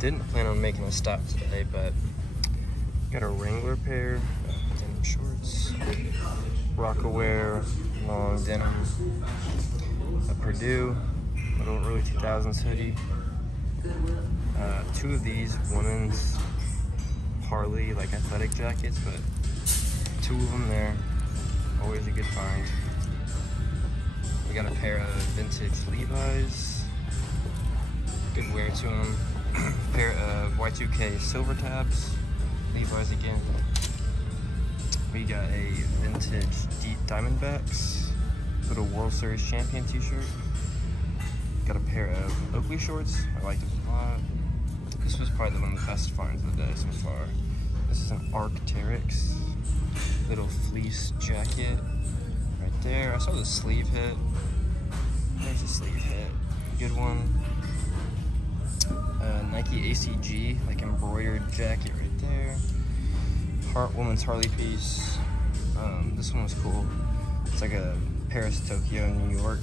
Didn't plan on making a stop today, but got a Wrangler pair of denim shorts, Rockaware long denim, a Purdue little early 2000s hoodie, two of these women's Harley like athletic jackets, but two of them there, always a good find. We got a pair of vintage Levi's, good wear to them. Pair of Y2K silver tabs, Levi's again. We got a vintage Deep Diamondbacks little World Series champion t-shirt. Got a pair of Oakley shorts, I liked it a lot. This was probably one of the best finds of the day so far. This is an Arc'teryx little fleece jacket right there. I saw the sleeve hit. There's the sleeve hit, good one. Nike ACG, like embroidered jacket right there. Woman's Harley piece. This one was cool. It's like a Paris, Tokyo, New York.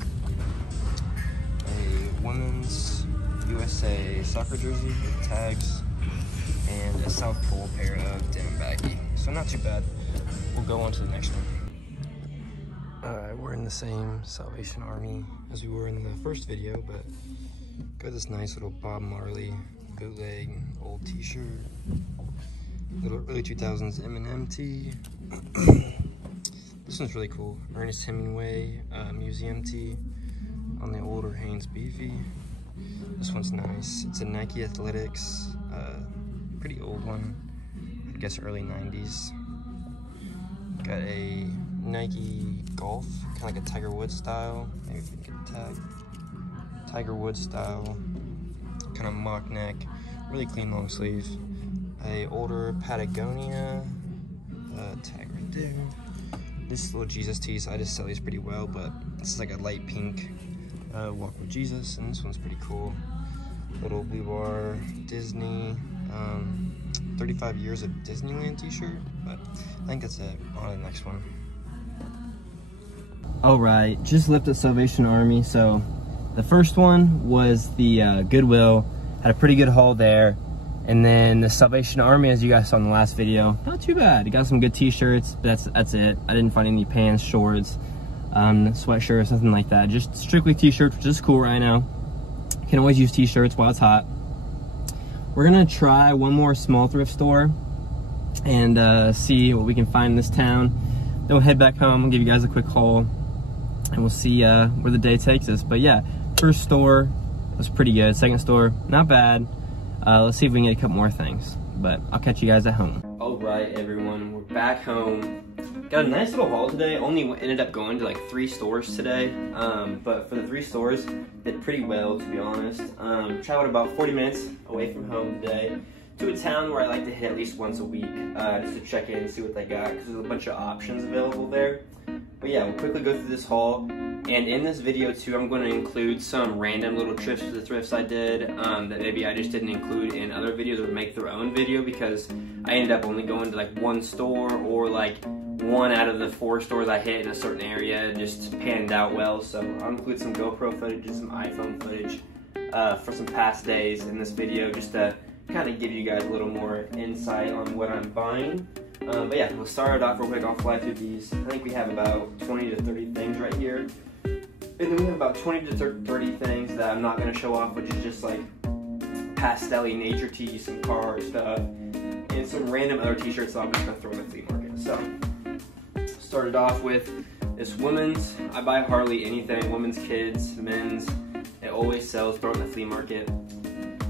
A women's USA soccer jersey with tags. And a South Pole pair of denim baggy. So not too bad. We'll go on to the next one. We're in the same Salvation Army as we were in the first video, but got this nice little Bob Marley bootleg old t-shirt, little early 2000s Eminem tee. This one's really cool, Ernest Hemingway museum tee on the older Hanes Beefy. This one's nice. It's a Nike Athletics, pretty old one, I guess early 90s. Got a Nike Golf, kind of like a Tiger Woods style, maybe we can get a tag. Tiger Woods style, kind of mock neck, really clean long sleeve. A older Patagonia tag right there. This little Jesus tee, so I just sell these pretty well, but this is like a light pink Walk with Jesus, and this one's pretty cool. Little Blue Bar Disney 35 years of Disneyland t-shirt, but I think that's it. On to the next one. Alright, just left at Salvation Army, so the first one was the Goodwill, had a pretty good haul there. And then the Salvation Army, as you guys saw in the last video, not too bad. Got some good t-shirts, but that's it. I didn't find any pants, shorts, sweatshirts, nothing like that. Just strictly t-shirts, which is cool right now. Can always use t-shirts while it's hot. We're gonna try one more small thrift store and see what we can find in this town. Then we'll head back home, I'll give you guys a quick haul, and we'll see where the day takes us. But yeah, first store was pretty good. Second store, not bad. Let's see if we can get a couple more things, but I'll catch you guys at home. All right, everyone, we're back home. Got a nice little haul today. Only ended up going to like 3 stores today, but for the 3 stores, did pretty well, to be honest. Traveled about 40 minutes away from home today to a town where I like to hit at least once a week, just to check in and see what they got, because there's a bunch of options available there. But yeah, we'll quickly go through this haul. And in this video too, I'm going to include some random little trips to the thrifts I did that maybe I just didn't include in other videos or make their own video, because I ended up only going to like 1 store, or like 1 out of the 4 stores I hit in a certain area just panned out well. So I'll include some GoPro footage and some iPhone footage for some past days in this video, just to kind of give you guys a little more insight on what I'm buying. But yeah, we'll start it off real quick. I'll fly through these. I think we have about 20 to 30 things right here. And then we have about 20 to 30 things that I'm not going to show off, which is just like pastel-y nature tees, some car stuff, and some random other t-shirts that I'm just going to throw in the flea market. So, started off with this women's. I buy hardly anything, women's, kids, men's. It always sells, throw it in the flea market.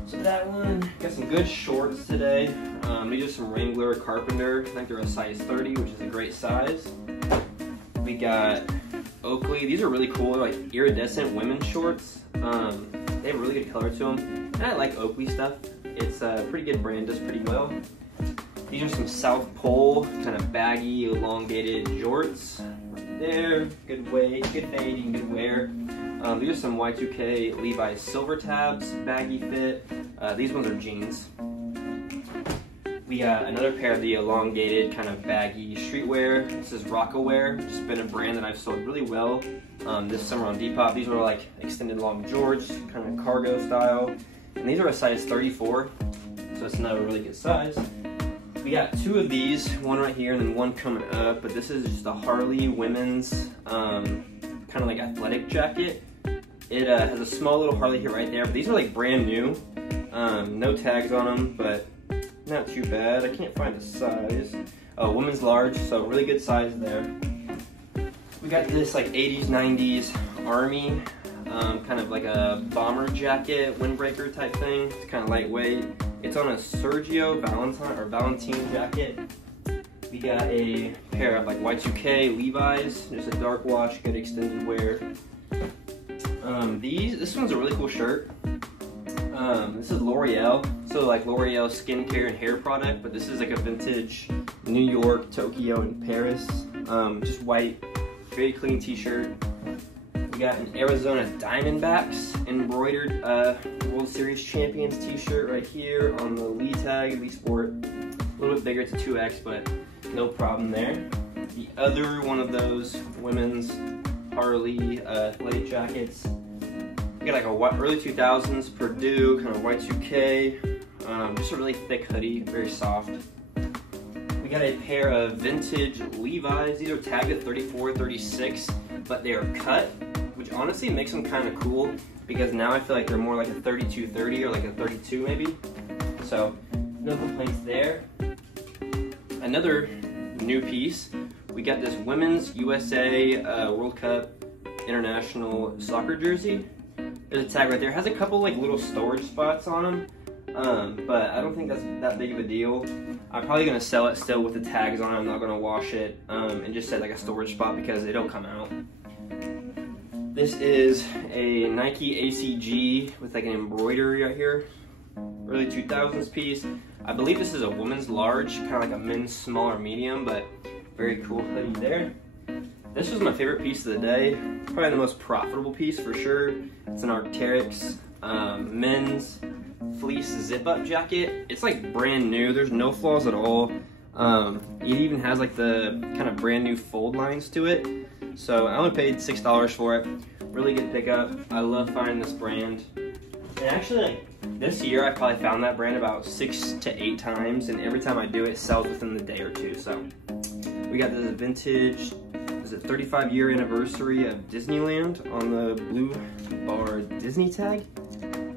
So that one, got some good shorts today. These are some Wrangler Carpenter. I think they're a size 30, which is a great size. We got Oakley. These are really cool. They're like iridescent women's shorts. They have a really good color to them. And I like Oakley stuff. It's a pretty good brand, does pretty well. These are some South Pole, kind of baggy, elongated jorts. Right there, good weight, good fading, good wear. These are some Y2K Levi's silver tabs, baggy fit. These ones are jeans. We got another pair of the elongated kind of baggy streetwear. This is Rockaware. It's been a brand that I've sold really well this summer on Depop. These are like extended long jorts, kind of cargo style. And these are a size 34. so it's another really good size. We got two of these, one right here and then one coming up, but this is just a Harley women's kind of like athletic jacket. It has a small little Harley here right there, but these are like brand new. No tags on them, but not too bad. I can't find the size. Oh, women's large, so really good size there. We got this like 80s, 90s Army, kind of like a bomber jacket, windbreaker type thing. It's kind of lightweight. It's on a Sergio Valentine jacket. We got a pair of like Y2K Levi's, just a dark wash, good extended wear. This one's a really cool shirt. This is L'Oreal, so like L'Oreal skincare and hair product, but this is like a vintage New York, Tokyo, and Paris. Just white, very clean t-shirt. We got an Arizona Diamondbacks embroidered World Series Champions t-shirt right here on the Lee tag, Lee Sport. A little bit bigger, it's a 2X, but no problem there. The other one of those women's Harley athletic jackets. We got like a early 2000s Purdue, kind of Y2K, just a really thick hoodie, very soft. We got a pair of vintage Levi's. These are tagged at 34, 36, but they are cut, which honestly makes them kind of cool because now I feel like they're more like a 32-30 or like a 32 maybe. So no complaints there. Another new piece, we got this women's USA World Cup International soccer jersey. There's a tag right there. It has a couple like little storage spots on them, but I don't think that's that big of a deal. I'm probably gonna sell it still with the tags on it. I'm not gonna wash it and just set like a storage spot because it'll come out. This is a Nike ACG with like an embroidery right here. Early 2000s piece. I believe this is a woman's large, kind of like a men's small or medium, but very cool hoodie there. This was my favorite piece of the day. Probably the most profitable piece for sure. It's an Arc'teryx men's fleece zip-up jacket. It's like brand new. There's no flaws at all. It even has like the kind of brand new fold lines to it. So I only paid $6 for it. Really good pickup. I love finding this brand. And actually, like, this year I probably found that brand about 6 to 8 times, and every time I do it sells within the day or two. So we got this vintage, is it 35-year anniversary of Disneyland on the Blue Bar Disney tag.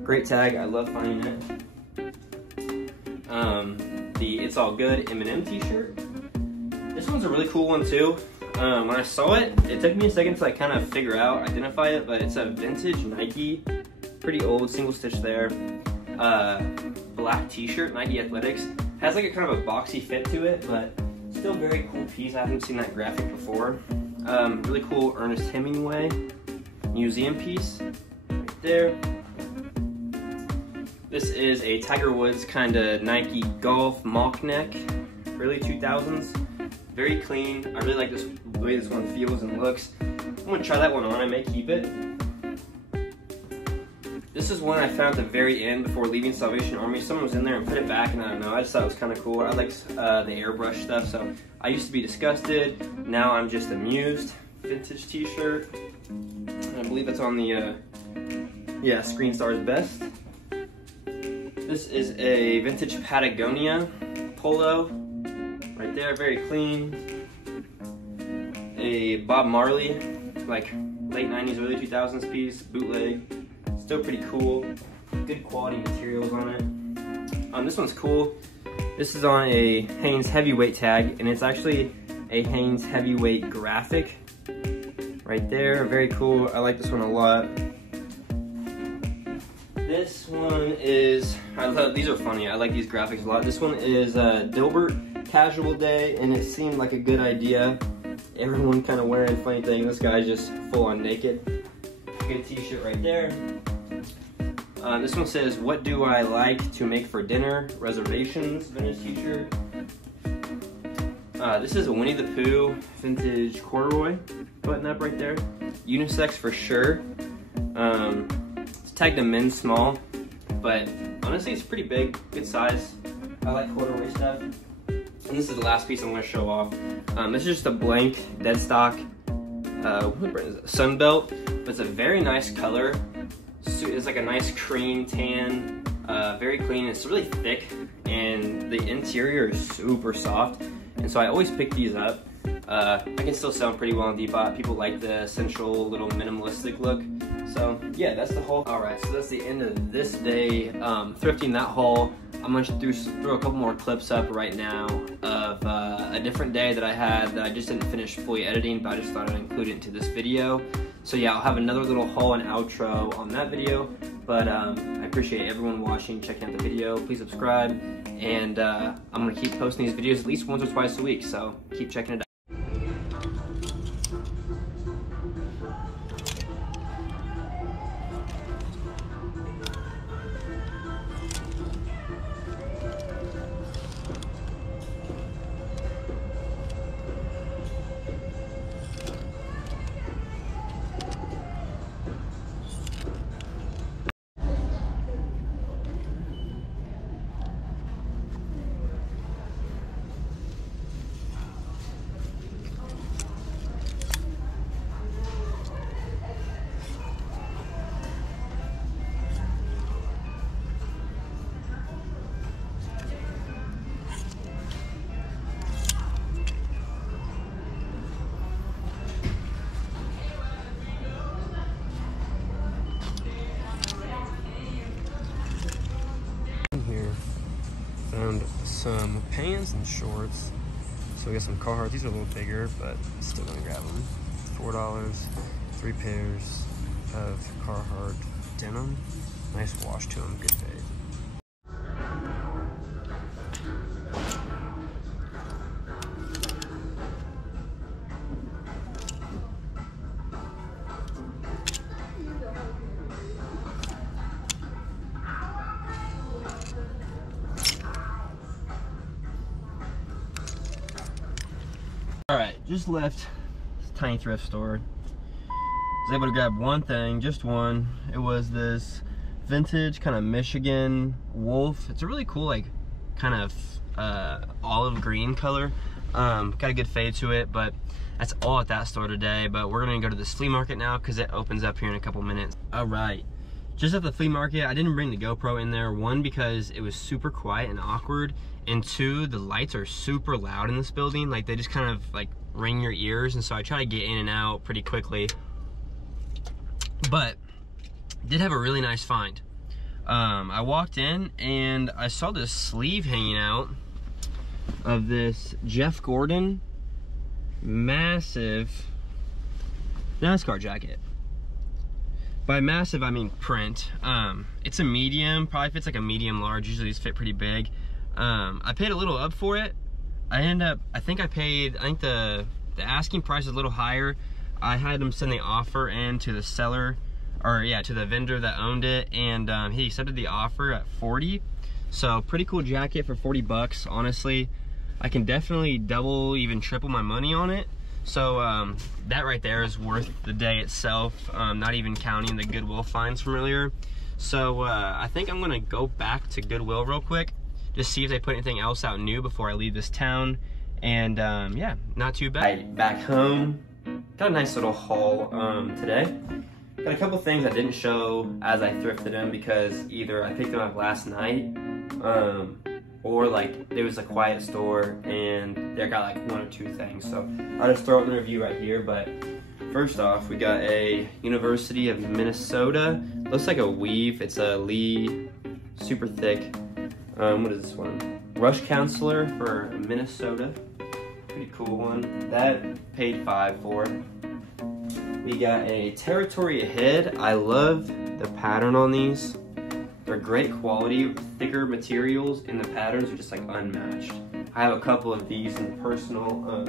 Great tag, I love finding it. The It's All Good Eminem t-shirt. This one's a really cool one too. When I saw it, it took me a second to like kind of identify it, but it's a vintage Nike, pretty old, single stitch there. Black t-shirt, Nike Athletics. Has like a kind of a boxy fit to it, but still very cool piece. I haven't seen that graphic before. Really cool Ernest Hemingway museum piece right there. This is a Tiger Woods kind of Nike golf mock neck, early 2000s. Very clean. I really like the way this one feels and looks. I'm gonna try that one on. I may keep it. This is one I found at the very end before leaving Salvation Army. Someone was in there and put it back, and I don't know. I just thought it was kind of cool. I like the airbrush stuff. So I used to be disgusted. Now I'm just amused. Vintage T-shirt. I believe it's on the Screen Stars Best. This is a vintage Patagonia polo. Right there, very clean. A Bob Marley, like late 90s, early 2000s piece, bootleg. Still pretty cool. Good quality materials on it. This one's cool. This is on a Hanes Heavyweight tag, and it's actually a Hanes Heavyweight graphic. Right there, very cool. I like this one a lot. This one is, these are funny. I like these graphics a lot. This one is Dilbert Casual Day, and it seemed like a good idea. Everyone kind of wearing funny things. This guy's just full on naked. Good t-shirt right there. This one says, "What do I like to make for dinner? Reservations." Vintage t-shirt. This is a Winnie the Pooh vintage corduroy button up right there. Unisex for sure. It's tagged to men's small, but honestly it's pretty big, good size. I like corduroy stuff. And this is the last piece I'm going to show off. This is just a blank dead stock what brand is it? Sunbelt, but it's a very nice color. It's like a nice cream tan very clean. It's really thick, and the interior is super soft. And so I always pick these up. I can still sell them pretty well on Depop. People like the essential little minimalistic look. So yeah, that's the haul. All right, so that's the end of this day thrifting that haul. I'm gonna throw a couple more clips up right now of a different day that I had that I just didn't finish fully editing, but I just thought I'd include it into this video. So yeah, I'll have another little haul and outro on that video. But I appreciate everyone watching, checking out the video. Please subscribe, and I'm gonna keep posting these videos at least once or twice a week. So keep checking it out. Found some pants and shorts. So we got some Carhartt. These are a little bigger, but still gonna grab them. $4, 3 pairs of Carhartt denim. Nice wash to them, good fade. Alright, just left this tiny thrift store. Was able to grab one thing, just one. It was this vintage kind of Michigan wolf. It's a really cool, like, kind of olive green color. Got a good fade to it, but that's all at that store today. But we're gonna go to this flea market now because it opens up here in a couple minutes. Alright, just at the flea market, I didn't bring the GoPro in there. One, because it was super quiet and awkward. And two, the lights are super loud in this building. Like, they just kind of like ring your ears. And so I try to get in and out pretty quickly. But did have a really nice find. I walked in and I saw this sleeve hanging out of this Jeff Gordon massive NASCAR jacket. By massive, I mean print. It's a medium, probably fits like a medium large. Usually these fit pretty big. I paid a little up for it. I think the asking price is a little higher. I had him send the offer in to the seller, or yeah, to the vendor that owned it, and he accepted the offer at 40. So pretty cool jacket for 40 bucks. Honestly, I can definitely double, even triple my money on it. So that right there is worth the day itself, not even counting the Goodwill finds from earlier. So I think I'm gonna go back to Goodwill real quick, just see if they put anything else out new before I leave this town. And yeah, not too bad. Back home, got a nice little haul today. Got a couple things I didn't show as I thrifted them because either I picked them up last night, or like there was a quiet store and they got like 1 or 2 things. So I'll just throw it in the review right here. But first off, we got a University of Minnesota. Looks like a weave. It's a Lee, super thick. What is this one? Rush Counselor for Minnesota. Pretty cool one. That paid $5 for. We got a Territory Ahead. I love the pattern on these. They're great quality, thicker materials, and the patterns are just like unmatched. I have a couple of these in the personal.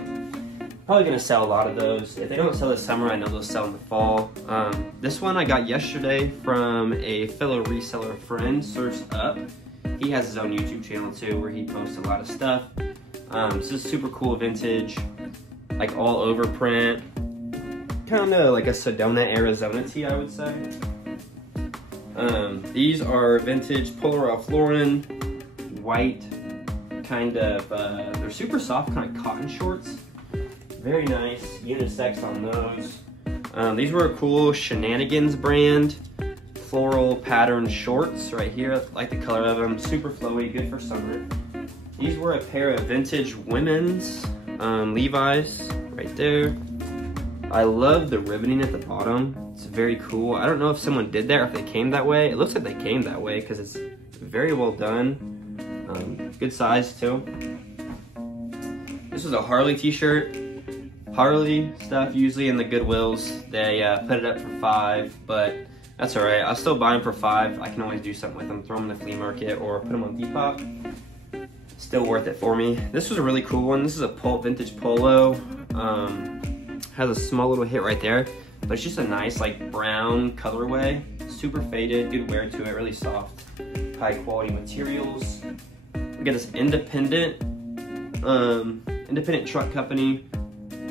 Probably gonna sell a lot of those. If they don't sell this summer, I know they'll sell in the fall. This one I got yesterday from a fellow reseller friend, Surfs Up. He has his own YouTube channel too, where he posts a lot of stuff. This is super cool vintage, like all over print. Kind of like a Sedona, Arizona tee, I would say. These are vintage Polo Ralph Lauren, white, kind of, they're super soft, kind of cotton shorts. Very nice, unisex on those. These were a cool Shenanigans brand, floral pattern shorts right here. I like the color of them, super flowy, good for summer. These were a pair of vintage women's Levi's right there. I love the ribboning at the bottom. It's very cool. I don't know if someone did that or if they came that way. It looks like they came that way because it's very well done. Good size too. This is a Harley t-shirt. Harley stuff, usually in the Goodwills, they put it up for $5, but that's all right. I'll still buy them for $5. I can always do something with them, throw them in the flea market or put them on Depop. Still worth it for me. This was a really cool one. This is a vintage polo. Has a small little hit right there, but it's just a nice like brown colorway. Super faded, good wear to it, really soft, high quality materials. We got this independent truck company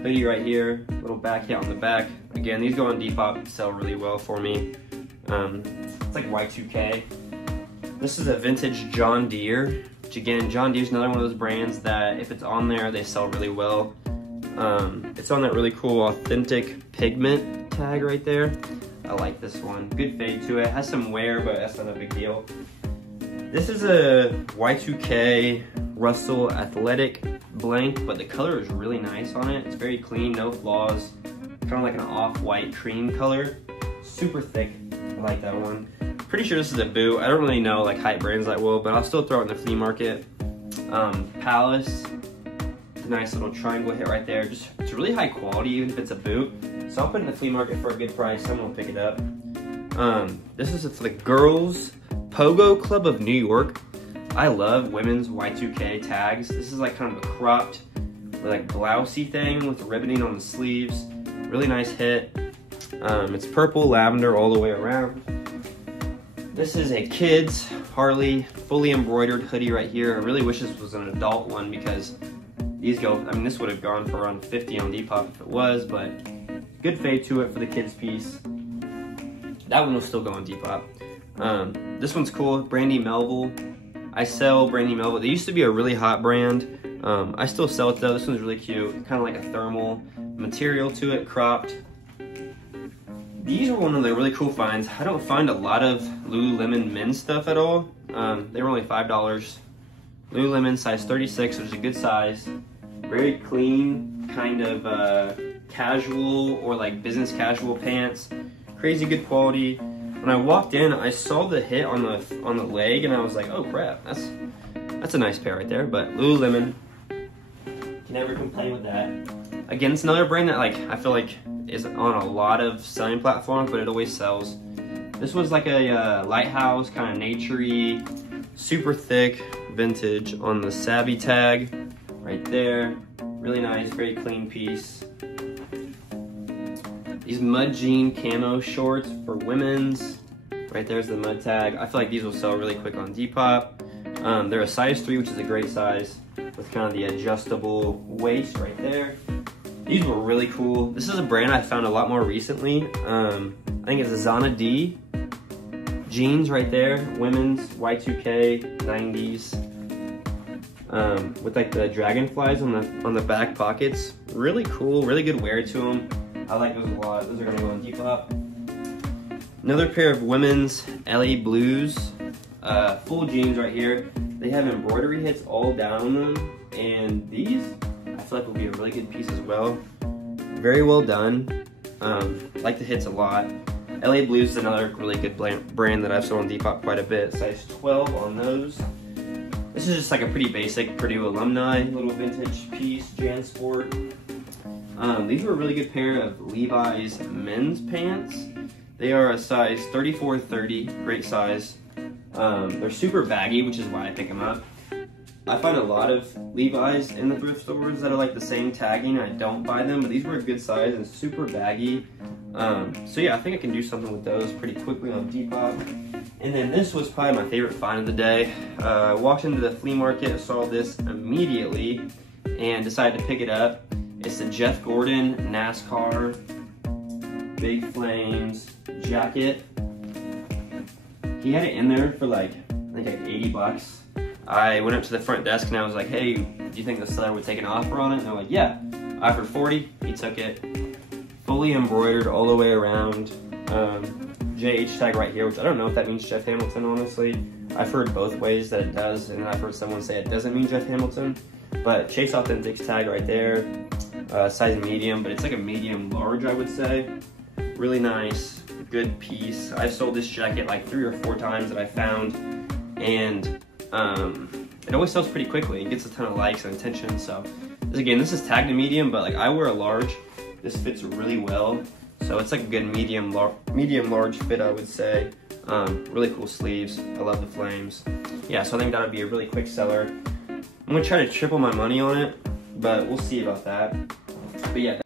hoodie right here, little back hit on the back. Again, these go on Depop, sell really well for me. It's like Y2K. This is a vintage John Deere, which again, John Deere's another one of those brands that if it's on there, they sell really well. It's on that really cool authentic pigment tag right there. I like this one. Good fade to it. Has some wear, but that's not a big deal. This is a Y2K Russell Athletic blank, but the color is really nice on it. It's very clean, no flaws. Kind of like an off-white cream color. Super thick. I like that one. Pretty sure this is a boot. I don't really know like hype brands that well, but I'll still throw it in the flea market. Palace. Nice little triangle hit right there. Just it's really high quality even if it's a boot. So I'll put it in the flea market for a good price. Someone will pick it up. This is for the Girls Pogo Club of New York. I love women's Y2K tags. This is like kind of a cropped like blousey thing with ribboning on the sleeves. Really nice hit. It's purple, lavender all the way around. This is a kids Harley fully embroidered hoodie right here. I really wish this was an adult one because these go, I mean, this would have gone for around 50 on Depop if it was, but good fade to it for the kids piece. That one will still go on Depop. This one's cool, Brandy Melville. I sell Brandy Melville. They used to be a really hot brand. I still sell it though. This one's really cute. Kind of like a thermal material to it, cropped. These were one of the really cool finds. I don't find a lot of Lululemon men's stuff at all. They were only $5. Lululemon size 36, which is a good size. Very clean, kind of casual or like business casual pants. Crazy good quality. When I walked in, I saw the hit on the leg, and I was like, oh crap, that's a nice pair right there. But Lululemon, can never complain with that. Again, it's another brand that like I feel like is on a lot of selling platforms, but it always sells. This was like a lighthouse, kind of naturey, super thick, vintage on the Savvy tag right there. Really nice, very clean piece. These mud jean camo shorts for women's. Right there's the mud tag. I feel like these will sell really quick on Depop. They're a size 3, which is a great size, with kind of the adjustable waist right there. These were really cool. This is a brand I found a lot more recently. I think it's a Zana D. Jeans right there, women's Y2K 90s, with like the dragonflies on the back pockets. Really cool, really good wear to them. I like those a lot. Those are gonna go on Depop. Another pair of women's LA Blues, full jeans right here. They have embroidery hits all down them, and these I feel like will be a really good piece as well. Very well done. Like the hits a lot. LA Blues is another really good brand that I've sold on Depop quite a bit. Size 12 on those. This is just like a pretty basic Purdue alumni little vintage piece, JanSport. These were a really good pair of Levi's men's pants. They are a size 34-30, great size. They're super baggy, which is why I pick them up. I find a lot of Levi's in the thrift stores that are like the same tagging. I don't buy them, but these were a good size and super baggy. So yeah, I think I can do something with those pretty quickly on Depop. And then this was probably my favorite find of the day. Walked into the flea market, saw this immediately, and decided to pick it up. It's the Jeff Gordon NASCAR Big Flames jacket. He had it in there for like, I think like 80 bucks. I went up to the front desk and I was like, hey, do you think the seller would take an offer on it? And they're like, yeah. I offered 40, he took it. Fully embroidered all the way around. JH tag right here, which I don't know if that means Jeff Hamilton, honestly. I've heard both ways that it does, and I've heard someone say it doesn't mean Jeff Hamilton. But Chase Authentics tag right there, size medium, but it's like a medium large, I would say. Really nice, good piece. I've sold this jacket like 3 or 4 times that I found, and it always sells pretty quickly. It gets a ton of likes and attention. So this is tagged to medium, but like I wear a large. This fits really well. So it's like a good medium large fit, I would say. Really cool sleeves. I love the flames. Yeah, so I think that would be a really quick seller. I'm gonna try to triple my money on it, but we'll see about that. But yeah.